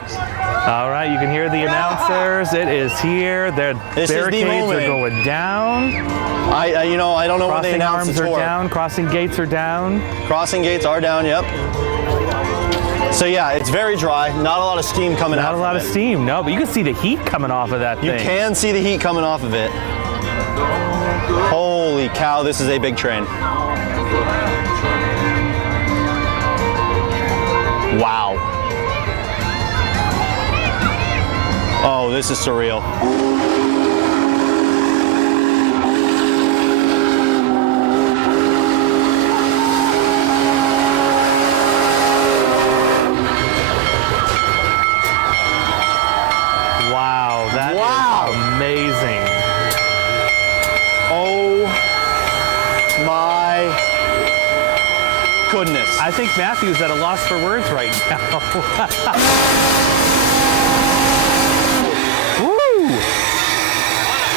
Yep. All right, you can hear the announcers. It is here. The barricades are going down. You know, I don't know what they announced. Crossing arms are down. Crossing gates are down. Crossing gates are down. Yep. So yeah, it's very dry. Not a lot of steam coming out. Not a lot of steam. No, but you can see the heat coming off of that thing. You can see the heat coming off of it. Holy cow! This is a big train. Wow. Oh, this is surreal. Wow, that is amazing. Oh my goodness. I think Matthew's at a loss for words right now. Woo!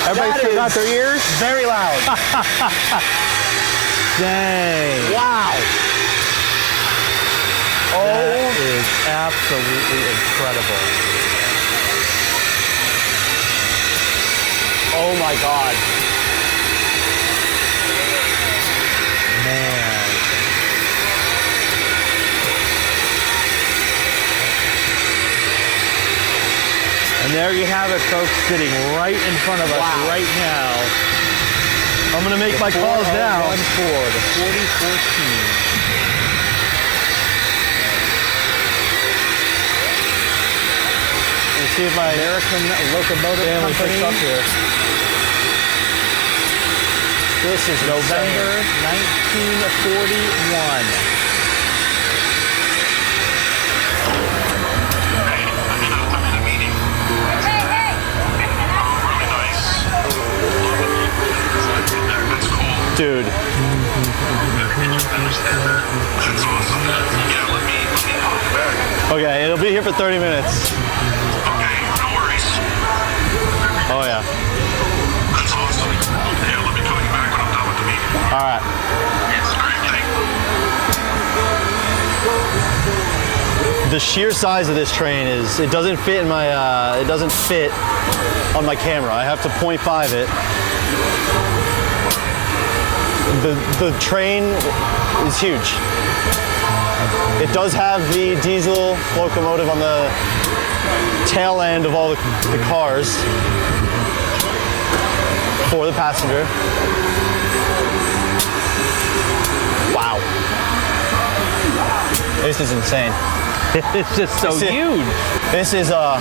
Everybody still got their ears? Very loud. Dang. Wow. That is absolutely incredible. Oh my God. Man. And there you have it, folks, sitting right in front of us right now. I'm gonna make my calls now. 4014, the 4014. Let's see if my American Locomotive family Company. picks up here. This is November 1941. Dude. Okay, it'll be here for 30 minutes. Okay, no worries. Oh yeah. That's awesome. Yeah, let me call you back when I'm done with the meeting. All right. It's great. The sheer size of this train is, it doesn't fit in my, it doesn't fit on my camera. I have to 0.5 it. The train is huge. It does have the diesel locomotive on the tail end of all the cars for the passenger. Wow. This is insane. It's just so huge. This is I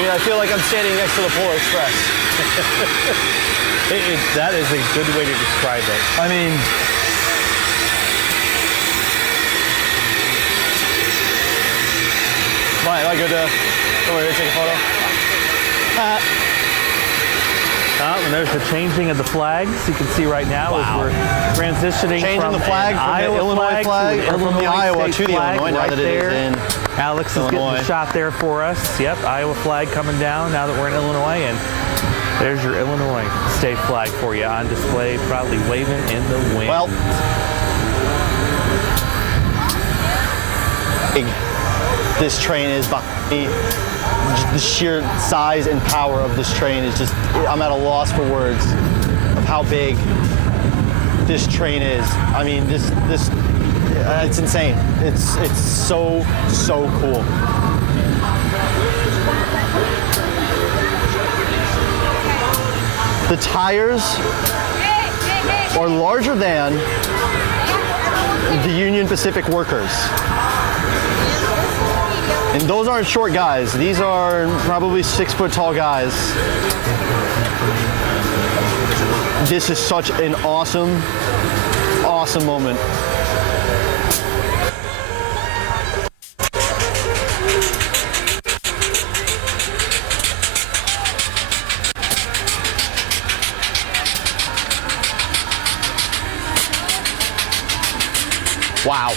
mean, I feel like I'm standing next to the Polar Express. That is a good way to describe it. I mean, am I good to go over here and take a photo? And there's the changing of the flags. You can see right now as we're transitioning Changing from the flag an from Iowa the Illinois flag, to an or from the Illinois Iowa state to the flag Illinois, now right that it there. is in Alex is getting Illinois. the shot there for us. Yep, Iowa flag coming down now that we're in Illinois, and there's your Illinois state flag for you on display, proudly waving in the wind. Well, this train is behind me. The sheer size and power of this train is just, I'm at a loss for words of how big this train is. I mean, it's insane. It's so cool. The tires are larger than the Union Pacific workers. And those aren't short guys. These are probably 6 foot tall guys. This is such an awesome moment. Wow.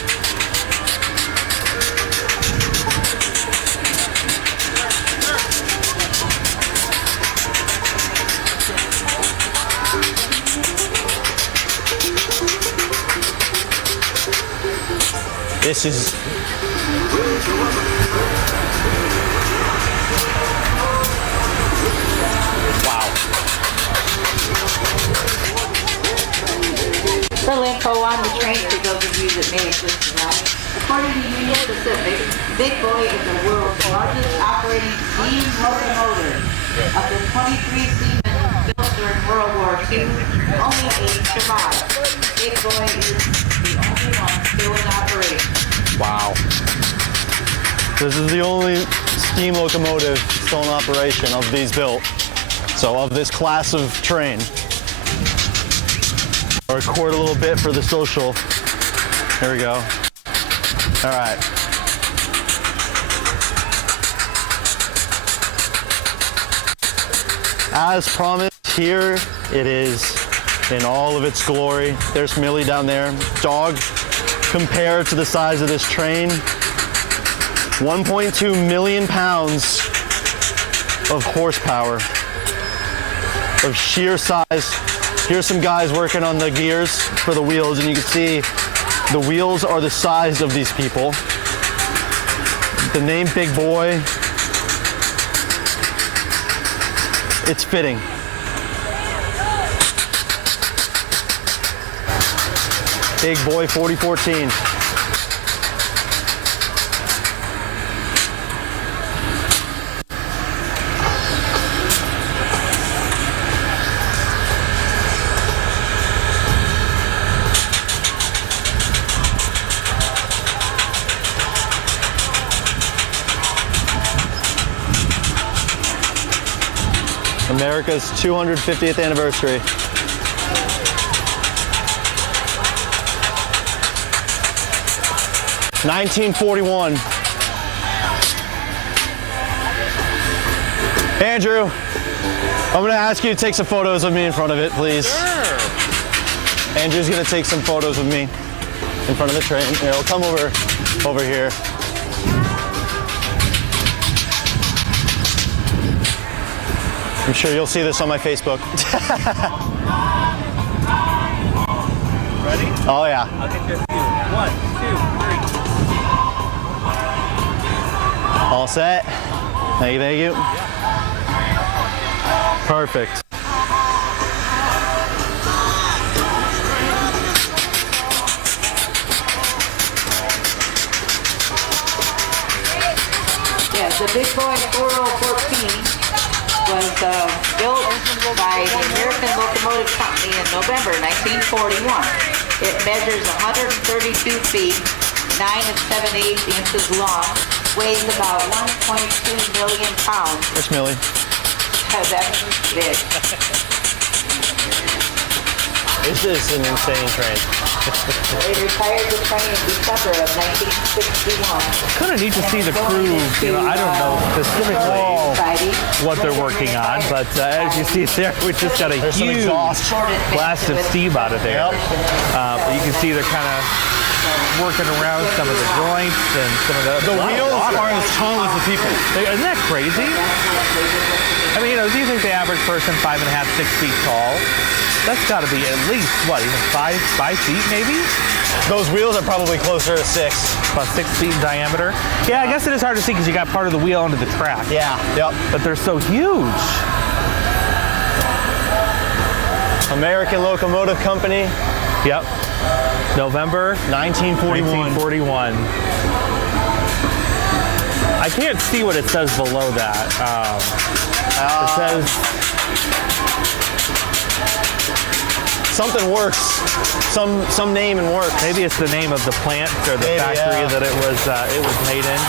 This is wow. For info on the train, for those of you that may have listened to that, according to Union Pacific, Big Boy is the world's largest operating steam locomotive. Of the 23 seamen built during World War II, only 8 survived. Big Boy is the only one still in operation. Wow. This is the only steam locomotive still in operation of these built. So of this class of train. I'll record a little bit for the social. Here we go. All right. As promised, here it is in all of its glory. There's Millie down there. Dog, compared to the size of this train, 1.2 million pounds of horsepower, of sheer size. Here's some guys working on the gears for the wheels, and you can see the wheels are the size of these people. The name Big Boy, it's fitting. Big Boy 4014. America's 250th anniversary. (1941). Andrew, I'm gonna ask you to take some photos of me in front of it, please. Sure. Andrew's gonna take some photos of me in front of the train. Here, I'll come over here. I'm sure you'll see this on my Facebook. Ready? Oh yeah. I'll take just you. 1, 2, 3. All set. Thank you. Perfect. Yeah, the Big Boy 4014 was built by the American Locomotive Company in November 1941. It measures 132 feet, 9 7/8 inches long, weighs about 1.2 million pounds. There's Millie. That's big. This is an insane train. They retired the train in December of 1961. Kind of neat to see the crew. You know, I don't know specifically what they're working on, but as you see there, we just got a There's some huge exhaust. blast of steam out of there. Yep. You can see they're kind of working around some of the joints and some of The wheels are as tall as the people. Isn't that crazy? I mean, you know, do you think the average person 5.5, 6 feet tall? That's got to be at least, what, even 5 feet maybe? Those wheels are probably closer to 6. About 6 feet in diameter. Yeah, I guess it is hard to see because you got part of the wheel under the track. Yeah, yep. But they're so huge. American Locomotive Company. Yep. November 1941. 1941. I can't see what it says below that. It says something works. Some name and works. maybe it's the name of the plant or the Maybe, factory yeah. that it was made in.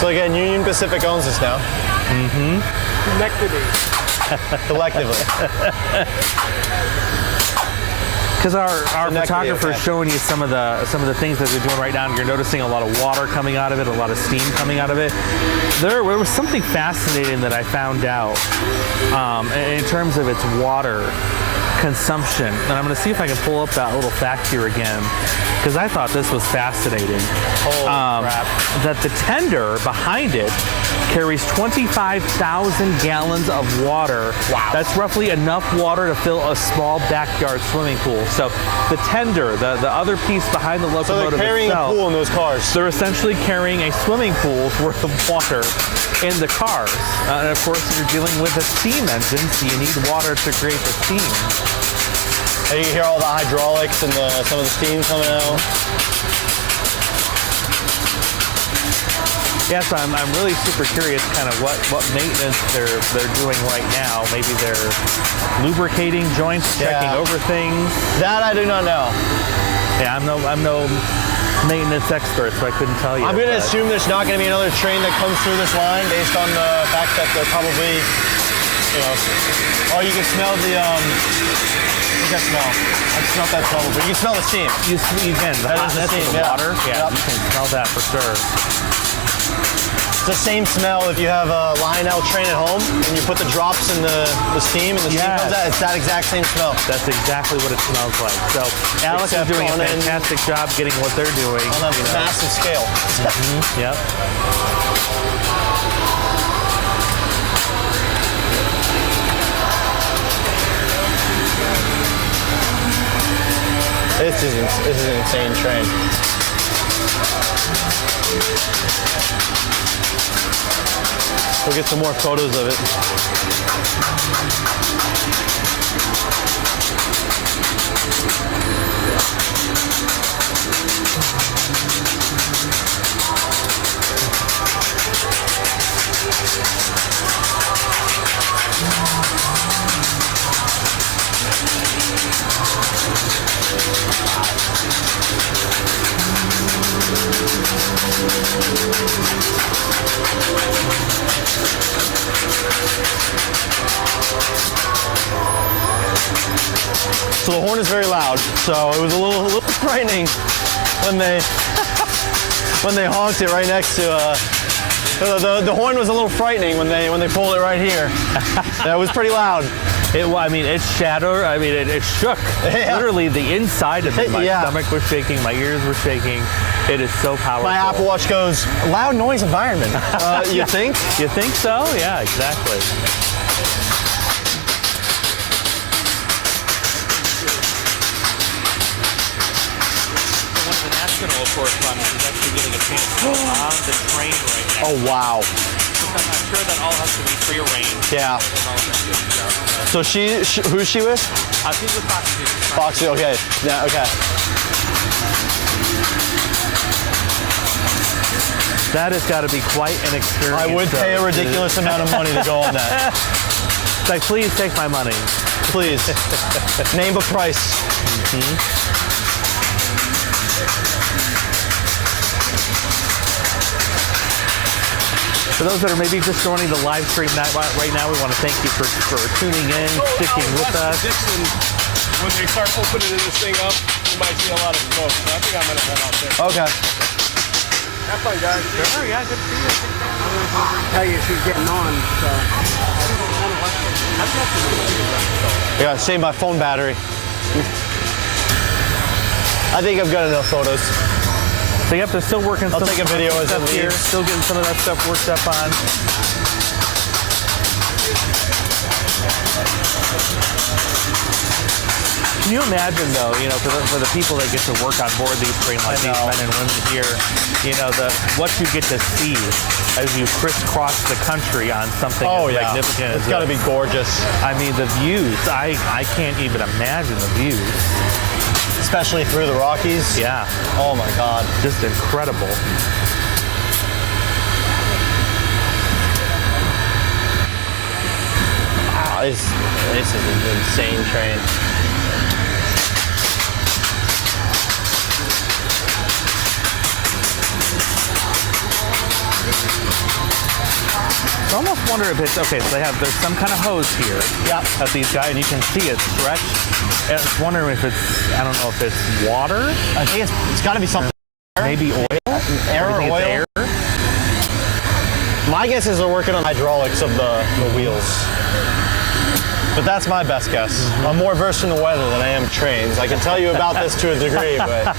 So again, Union Pacific owns this now. Mm-hmm. Collectively. Because our Connectivity, photographer is okay. showing you some of the things that they're doing right now, and you're noticing a lot of water coming out of it, a lot of steam coming out of it. There was something fascinating that I found out in terms of its water consumption, and I'm going to see if I can pull up that little fact here again, because I thought this was fascinating. Holy crap. That the tender behind it carries 25,000 gallons of water. Wow. That's roughly enough water to fill a small backyard swimming pool. So the tender, the other piece behind the So locomotive they're carrying itself, a pool in those cars. they're essentially carrying a swimming pool's worth of water in the cars. And of course, you're dealing with a steam engine, so you need water to create the steam. And you hear all the hydraulics and some of the steam coming out. Yeah, so I'm really super curious kind of what maintenance they're doing right now. Maybe they're lubricating joints, checking over things. That I do not know. Yeah, I'm no maintenance expert, so I couldn't tell you. I'm going to assume there's not going to be another train that comes through this line based on the fact that they're probably, you know, oh, you can smell the, what's that smell? I smelled that trouble, but you can smell the steam. You can, the That is the hotness of steam, the yeah. water. Yeah, Yep. you can smell that for sure. It's the same smell if you have a Lionel train at home and you put the drops in the steam and the steam comes out. It's that exact same smell. That's exactly what it smells like. So Alex is Except doing a on an- fantastic job getting what they're doing. On a you know. massive scale. Yep. This is an insane train. We'll get some more photos of it. So the horn is very loud, so it was a little frightening when they honked it right next to the horn was a little frightening when they pulled it right here. That was pretty loud. I mean, it shattered. I mean, it shook. Yeah. Literally, the inside of me. My Yeah. stomach was shaking. My ears were shaking. It is so powerful. My Apple Watch goes, loud noise environment. You think? You think so? Yeah, exactly. One of the national correspondents is actually getting a chance to go on the train right now. Oh, wow. I'm not sure that all has to be prearranged. Yeah. And all that good stuff. So who's she with? She's with Fox News. Foxy, okay. Yeah, okay. That has got to be quite an experience. I would pay a ridiculous amount of money to go on that. It's like, please take my money. Please. Name a price. For those that are maybe just joining the live stream right now, we want to thank you for tuning in, sticking with us. Dixon, when they start opening this thing up, you might see a lot of smoke. So I think I'm going to head out there. Okay. Have fun, guys. Sure, yeah, good to see you. Tell you she's getting on, so. I gotta save my phone battery. I think I've got enough photos. So yep, they're still working. I'll take a video as it stuff here. leaves. Still getting some of that stuff worked up on. Can you imagine, though, you know, for the people that get to work on board these trains, like these men and women here, you know, what you get to see as you crisscross the country on something as magnificant as It's got to be gorgeous. I mean, the views, I can't even imagine the views. Especially through the Rockies. Yeah. Oh my God. Just incredible. Wow, this is an insane train. I almost wonder if it's, okay, so there's some kind of hose here at these guys, and you can see it stretch. I was wondering if it's, I don't know if it's water, I think it's got to be something. maybe oil. Air or Everything is oil? air. My guess is they're working on hydraulics of the wheels. But that's my best guess. I'm more versed in the weather than I am trains. I can tell you about this to a degree, but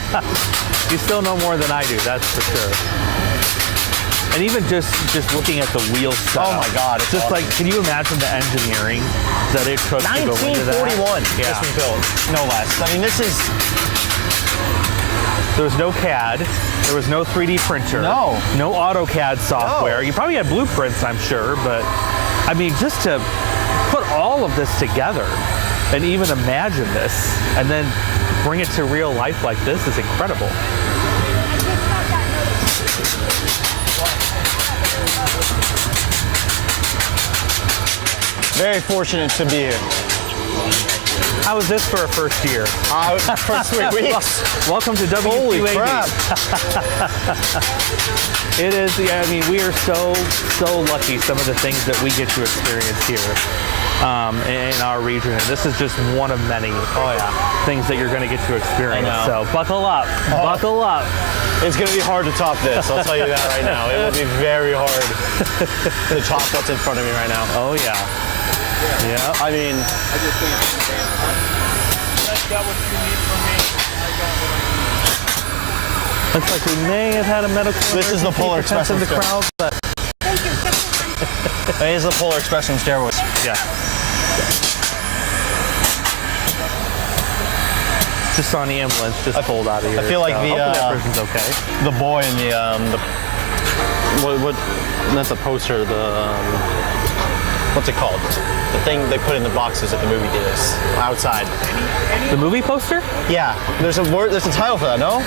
You still know more than I do, that's for sure. And even just looking at the wheel setup. Oh my God, it's Just awesome. like, can you imagine the engineering that it took to go into that? 1941, Yeah. this was built, no less. I mean, this is There was no CAD. There was no 3D printer. No. No AutoCAD software. No. You probably had blueprints, I'm sure, but I mean, just to put all of this together and even imagine this and then bring it to real life like this is incredible. very fortunate to be here. How was this for a first year? For 3 weeks. Welcome to WQAD. Holy crap. It is, yeah, I mean, we are so lucky some of the things that we get to experience here in our region. And this is just one of many things that you're going to get to experience. I know. So buckle up, buckle up. It's going to be hard to top this, I'll tell you that right now. It will be very hard to top what's in front of me right now. Oh, yeah. Yeah. I mean, Looks like we may have had a medical This is the Polar Express in the still. crowd, but it is the Polar Express on steroids. yeah. Just saw an ambulance just pulled out of here. I feel like so the, hopefully that person's okay. The boy in the what not the poster, the what's it called? The thing they put in the boxes at the movie theaters outside. The movie poster? Yeah, there's a word, there's a title for that, no?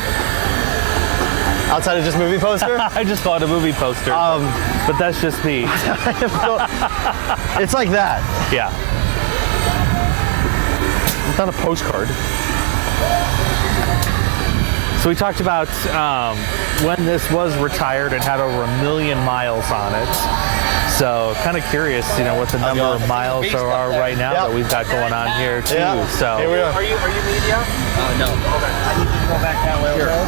Outside of just movie poster? I just call it a movie poster. But that's just me. It's like that. Yeah. It's not a postcard. So we talked about when this was retired and had over 1 million miles on it. So kind of curious, you know, what the number of miles there are right now that we've got going on here too. Yeah. So Here we are. Are you media? No. Okay. I need you to go back that way. Sure.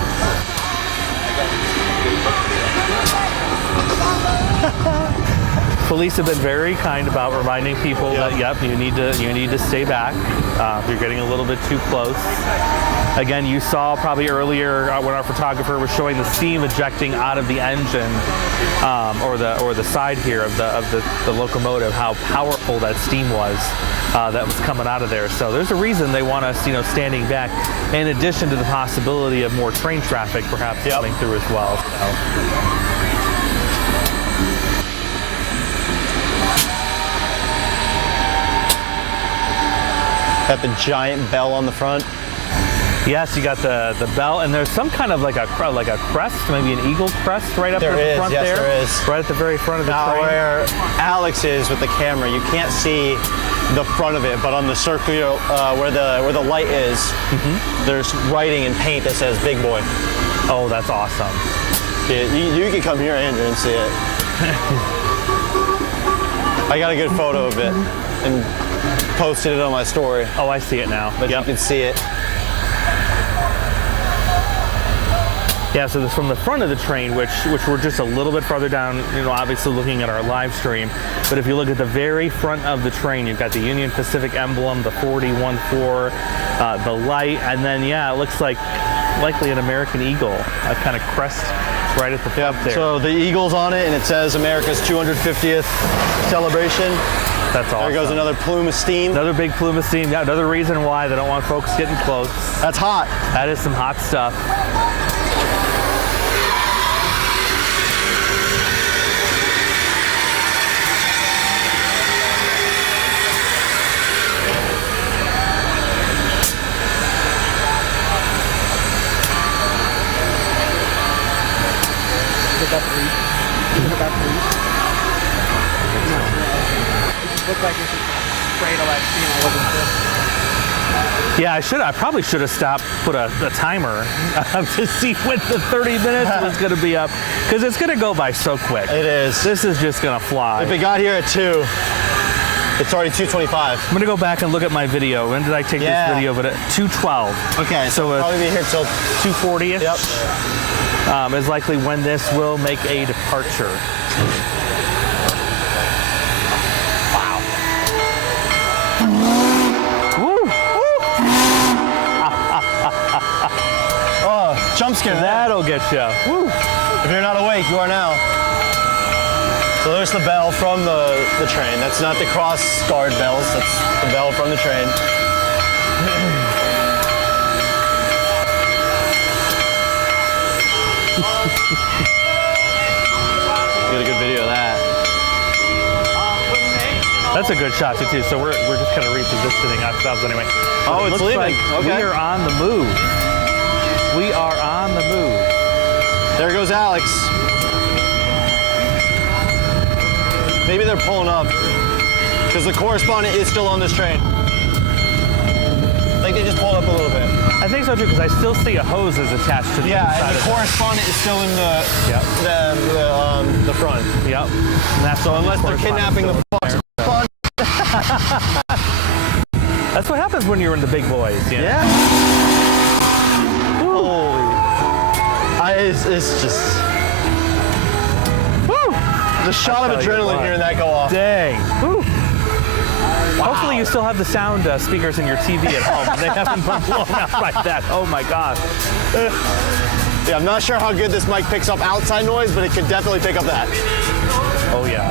police have been very kind about reminding people that you need to stay back. You're getting a little bit too close. Again, you saw probably earlier when our photographer was showing the steam ejecting out of the engine or the side here of the locomotive, how powerful that steam was that was coming out of there. So there's a reason they want us, you know, standing back. In addition to the possibility of more train traffic perhaps coming through as well. So. Got the giant bell on the front. Yes, you got the bell, and there's some kind of like a crest, maybe an eagle crest right up at the front there. There is. Right at the very front of the Now train. where Alex is with the camera, you can't see the front of it, but on the circular where the light is, there's writing in paint that says "Big Boy." Oh, that's awesome. Yeah, you can come here, Andrew, and see it. I got a good photo of it and posted it on my story, Oh, I see it now. but you can see it. Yeah, so this from the front of the train, which we're just a little bit farther down, you know, obviously looking at our live stream. But if you look at the very front of the train, you've got the Union Pacific emblem, the 41-4, the light, and then, yeah, it looks like likely an American eagle, a kind of crest right at the front there. So the eagle's on it, and it says America's 250th celebration. That's awesome. There goes another plume of steam. Another big plume of steam. Yeah, another reason why they don't want folks getting close. That's hot. That is some hot stuff. Yeah, I probably should have stopped, put a timer to see when the 30 minutes was going to be up, because it's going to go by so quick. It is. This is just going to fly. If it got here at 2, it's already 2:25. I'm going to go back and look at my video. When did I take this video? But at 2:12. Okay, So we'll it's probably be here till 2:40ish. Yep. Is likely when this will make a departure. Oh, jump scare. That'll get you. Woo. If you're not awake, you are now. So there's the bell from the train. That's not the cross guard bells. That's the bell from the train. Get a good video of that. That's a good shot too. So we're just kind of repositioning ourselves anyway. Oh, It it's looks leaving. like Okay. we are on the move. We are on the move. There goes Alex. Maybe they're pulling up because the correspondent is still on this train. I think they just pulled up a little bit. I think so too, because I still see a hose is attached to the Yeah, inside and the of it. correspondent is still in Yep. the front. Yep. And that's So unless they're kidnapping the correspondent. That's what happens when you're in the big boys. You know? Yeah. Holy. It's just. Woo! The shot of tell you adrenaline what. hearing that go off. Dang. Woo. Hopefully you still have the sound speakers in your TV at home. They haven't been blown out like that. Oh my gosh. Yeah, I'm not sure how good this mic picks up outside noise, but it could definitely pick up that. Oh yeah.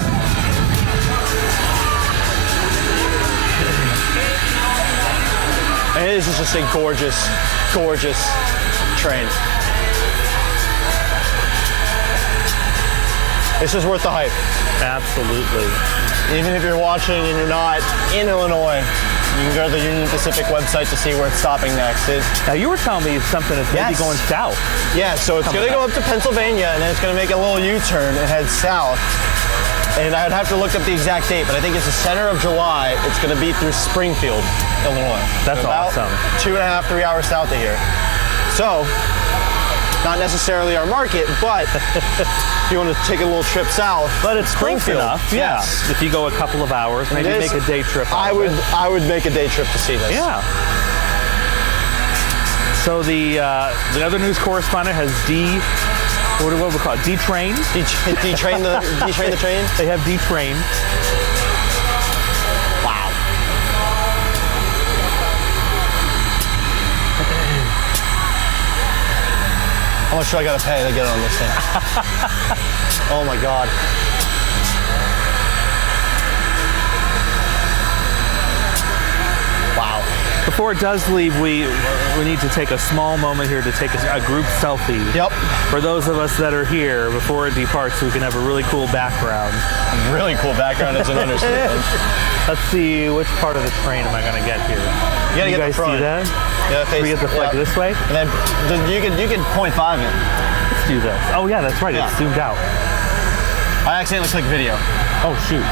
And this is just a gorgeous, gorgeous train. This is worth the hype. Absolutely. Even if you're watching and you're not in Illinois, you can go to the Union Pacific website to see where it's stopping next. Now you were telling me something that's maybe Yes. going south. Yeah, so it's going to go up to Pennsylvania, and then it's going to make a little U-turn and head south. And I'd have to look up the exact date, but I think it's the center of July. It's going to be through Springfield, Illinois. That's About awesome. 2.5, 3 hours south of here. So, not necessarily our market, but if you want to take a little trip south, But it's Springfield. close enough. Yeah. Yes. If you go a couple of hours, maybe It is. make a day trip out I of would it. make a day trip to see this. Yeah. So the other news correspondent has what do we call it? Detrained. Detrain the train. They have detrained. Wow. How much do I gotta pay to get on this thing? Oh my God. Wow. Before it does leave, we need to take a small moment here to take a group selfie. Yep. For those of us that are here before it departs, so we can have a really cool background. Really cool background. It's an understatement. Let's see which part of the train am I going to get here. You gotta You get guys the front. see that? Yeah, Can we get the flag this way? And then you can 0.5 it. Let's do this. Oh yeah, that's right. Yeah. It's zoomed out. I accidentally clicked video. Oh shoot.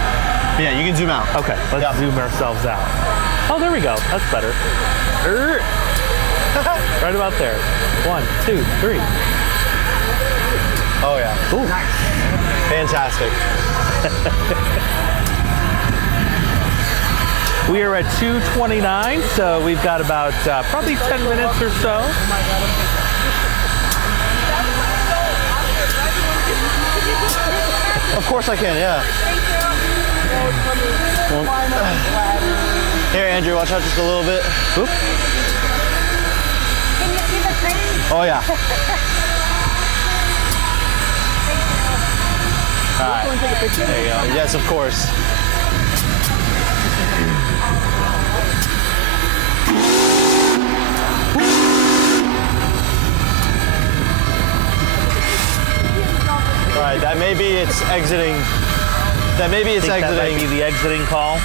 But yeah, you can zoom out. Okay, let's Yeah. zoom ourselves out. Oh, there we go. That's better. Right about there. 1, 2, 3. Oh yeah. Ooh. Fantastic. We are at 2:29, so we've got about probably 10 minutes or so. Of course I can, yeah. Here, Andrew, watch out just a little bit. Oop. Can you see the train? Oh yeah. All right. There you go. Yes, of course. All right, that maybe it's exiting. That maybe it's Think that might exiting. be the exiting call.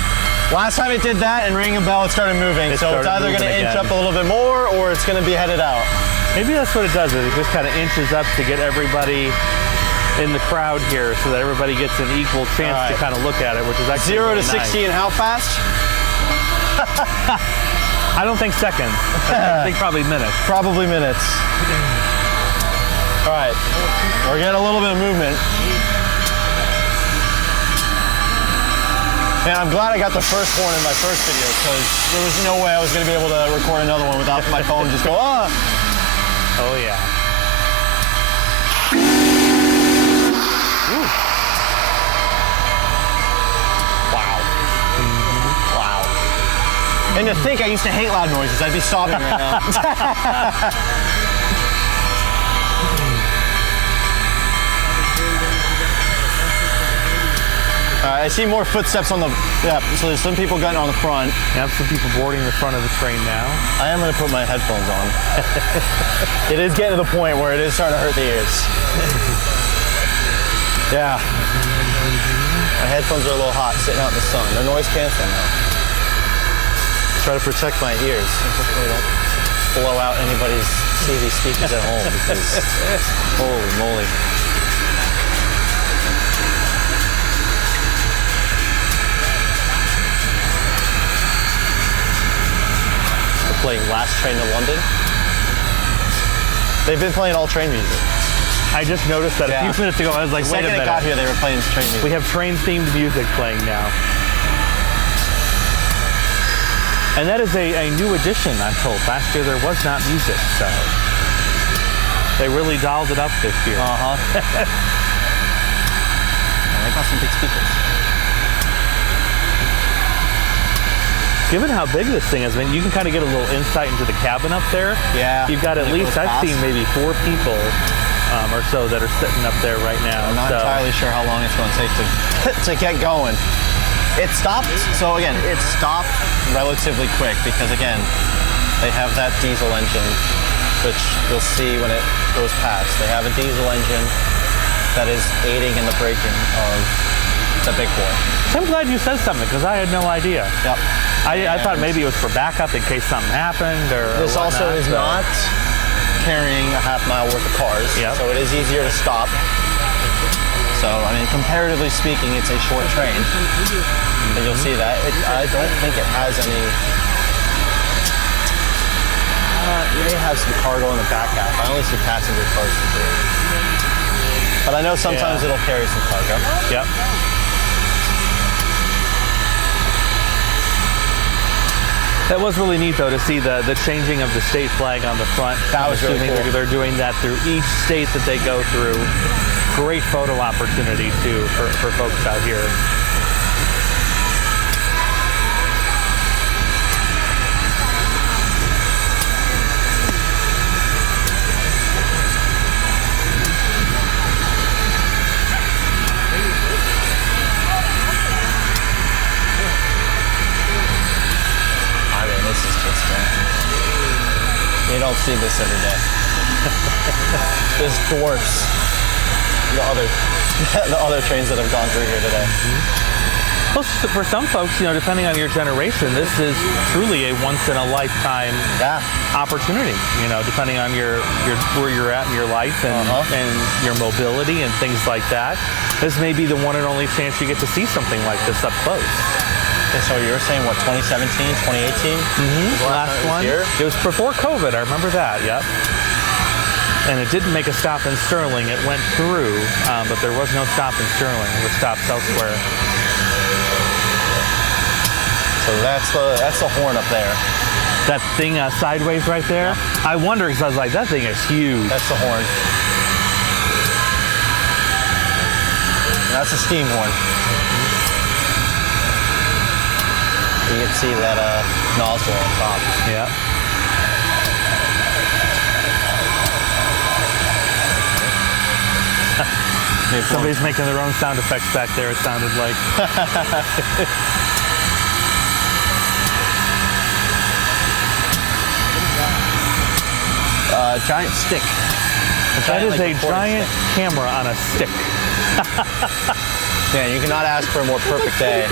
Last time it did that and rang a bell, it started moving. It So it's started either going to moving inch again. up a little bit more or it's going to be headed out. Maybe that's what it does. Is it just kind of inches up to get everybody in the crowd here, so that everybody gets an equal chance All to right. kind of look at it, which is actually 0 to really 60 nice. and how fast? I don't think seconds. I think probably minutes. Probably minutes. All right, we're getting a little bit of movement. Man, I'm glad I got the first horn in my first video because there was no way I was going to be able to record another one without my phone just go, ah. Oh yeah. Wow. Wow. And to think I used to hate loud noises, I'd be sobbing right now. All right, I see more footsteps on the, yeah, so there's some people getting on the front. You have some people boarding the front of the train now. I am gonna put my headphones on. It is getting to the point where it is starting to hurt the ears. Yeah. My headphones are a little hot sitting out in the sun. They're noise canceling though. Try to protect my ears. Hopefully I don't blow out anybody's TV speakers at home because holy moly. They're playing Last Train to London. They've been playing all train music. I just noticed that Yeah. a few minutes ago. I was like, The wait a second it minute. got here, they were playing train music. We have train-themed music playing now. And that is a new addition, I'm told. Last year there was not music, so they really dialed it up this year. Uh-huh. They got some big speakers. Given how big this thing is, I mean, you can kind of get a little insight into the cabin up there. Yeah. You've got at When it least, goes I've past. seen maybe 4 people or so that are sitting up there right now. I'm not so. entirely sure how long it's going to take to get going. It stopped, so again, it stopped relatively quick because again, they have that diesel engine, which you'll see when it goes past. They have a diesel engine that is aiding in the braking of the big boy. I'm glad you said something because I had no idea. Yep. I thought maybe it was for backup in case something happened or This also whatnot, is so- not carrying a half-mile worth of cars, Yep. so it is easier to stop. So, I mean, comparatively speaking, it's a short train. And you'll see that. I don't think it has any... it may have some cargo in the back half. I only see passenger cars through. But I know sometimes Yeah. it'll carry some cargo. Yep. That was really neat, though, to see the changing of the state flag on the front. That was really Assuming cool. they're doing that through each state that they go through. Great photo opportunity, too, for folks out here. I mean, this is just... you don't see this every day. This dwarfs the other trains that have gone through here today. Well, for some folks, you know, depending on your generation, this is truly a once-in-a-lifetime Yeah. opportunity, you know, depending on your where you're at in your life and, Uh-huh. and your mobility and things like that. This may be the one and only chance you get to see something like this up close. Okay, so you were saying, what, 2017, 2018? Mm-hmm. Last one, Here? it was before COVID, I remember that, yep. And it didn't make a stop in Sterling. It went through, but there was no stop in Sterling. There were stops elsewhere. So that's the horn up there. That thing sideways right there, I wonder, because I was like, that thing is huge. That's the horn. And that's a steam horn. You can see that nozzle on top. Yeah. Somebody's making their own sound effects back there, it sounded like. Giant stick. That is a recording giant camera on a stick. Yeah, you cannot ask for a more perfect day.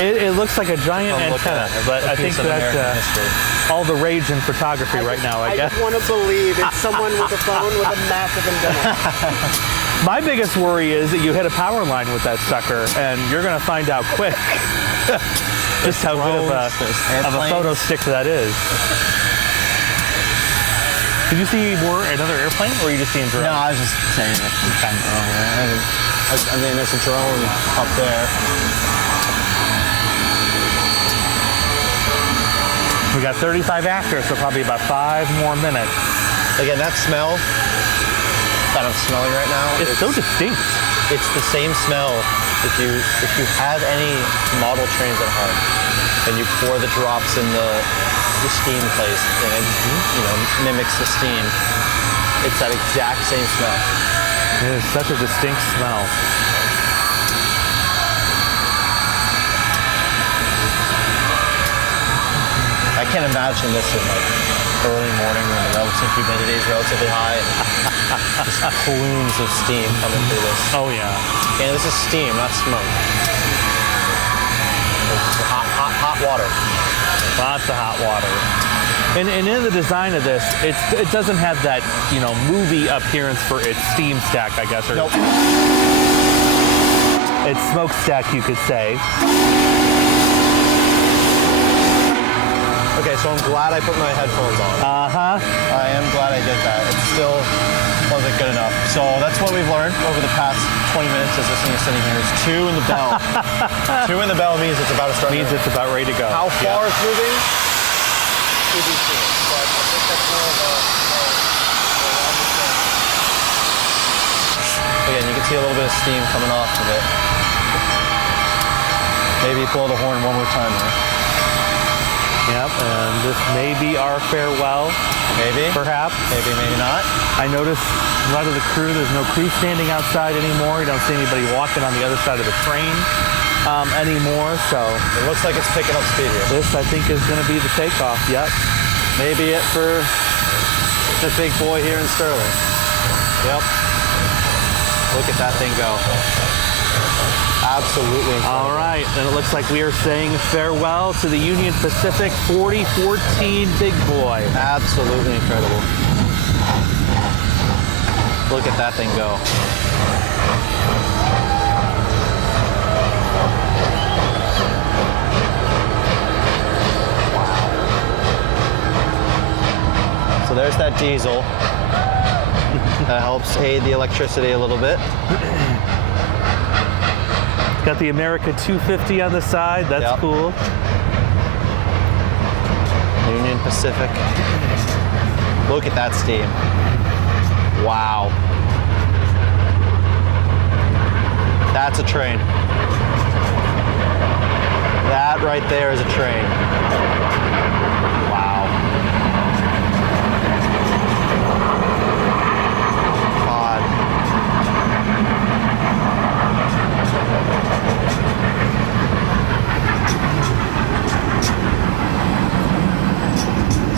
It looks like a giant From looking antenna, at but a I think piece of American that's history. all the rage in photography right now, I guess. just want to believe it's someone with a phone with a massive antenna. My biggest worry is that you hit a power line with that sucker, and you're going to find out quick just how good of a photo stick that is. Did you see another airplane, or are you just seeing drones? No, I was just saying it. I mean, there's a drone up there. We got 35 after, so probably about 5 more minutes. Again, that smell that I'm smelling right now, It's so distinct. it's the same smell if you have any model trains at home and you pour the drops in the steam place and it mimics the steam. It's that exact same smell. It is such a distinct smell. can't imagine this in like early morning when the relative humidity is relatively high and just plumes of steam coming through this. Oh yeah. And this is steam, not smoke. This is hot water. Lots of hot water. And in the design of this, it doesn't have that, you know, movie appearance for its steam stack, I guess, or Nope. its smokestack, you could say. Okay, so I'm glad I put my headphones on. Uh-huh. I am glad I did that. It still wasn't good enough. So that's what we've learned over the past 20 minutes as this thing is sitting here. It's 2 in the bell. 2 in the bell means it's about to start. Means it's about ready to go. How far it's moving? To be seen. But I think that's more of a again, you can see a little bit of steam coming off of it. Maybe blow the horn one more time there. Yep, and this may be our farewell. Maybe. Perhaps. Maybe, maybe not. I noticed a lot of the crew, there's no crew standing outside anymore. You don't see anybody walking on the other side of the train anymore, so. It looks like it's picking up speed here. This, I think, is going to be the takeoff, yep. Maybe it for the big boy here in Sterling. Yep. Look at that thing go. Absolutely incredible. All right, and it looks like we are saying farewell to the Union Pacific 4014 Big Boy. Absolutely incredible. Look at that thing go. Wow. So there's that diesel. That helps aid the electricity a little bit. Got the America 250 on the side. That's Yep. cool. Union Pacific. Look at that steam. Wow. That's a train. That right there is a train. Wow. God.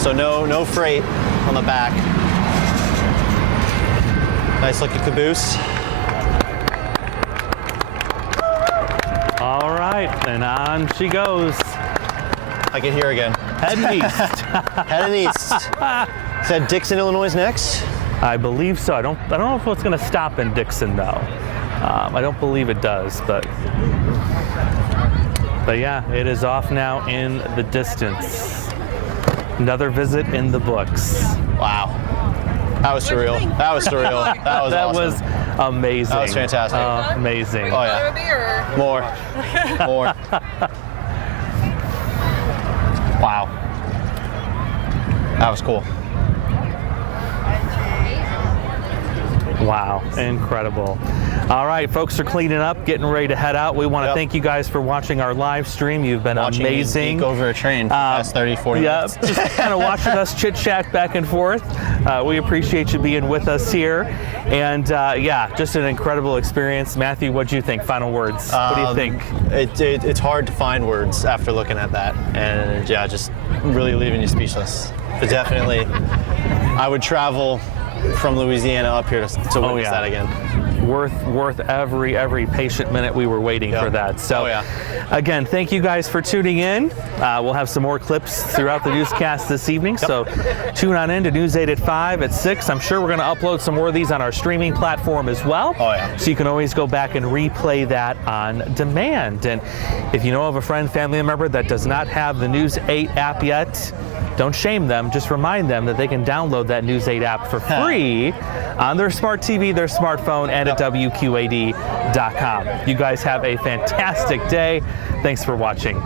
So no freight on the back. Nice looking caboose. All right, and on she goes. I can hear again. Heading east. Heading east. Is that Dixon, Illinois next? I believe so. I don't know if it's going to stop in Dixon though. I don't believe it does, but yeah, it is off now in the distance. Another visit in the books. Wow. That was surreal. That was surreal. That was awesome. Was amazing. That was fantastic. Amazing. Oh yeah. More. More. Wow. That was cool. Wow, incredible. All right, folks are cleaning up, getting ready to head out. We want to thank you guys for watching our live stream. You've been Watching amazing. me geek over a train for the past 30, 40 minutes. Yeah, just kind of watching us chit-chat back and forth. We appreciate you being with us here. And yeah, just an incredible experience. Matthew, what do you think? Final words. What do you think? It's hard to find words after looking at that. And yeah, just really leaving you speechless. But definitely, I would travel from Louisiana up here to witness that again. Worth every patient minute we were waiting for that. So again, thank you guys for tuning in. We'll have some more clips throughout the newscast this evening. So tune on in to News 8 at 5 at 6. I'm sure we're going to upload some more of these on our streaming platform as well. So you can always go back and replay that on demand. And if you know of a friend, family member that does not have the News 8 app yet, don't shame them. Just remind them that they can download that News 8 app for free on their smart TV, their smartphone, and at WQAD.com. You guys have a fantastic day. Thanks for watching.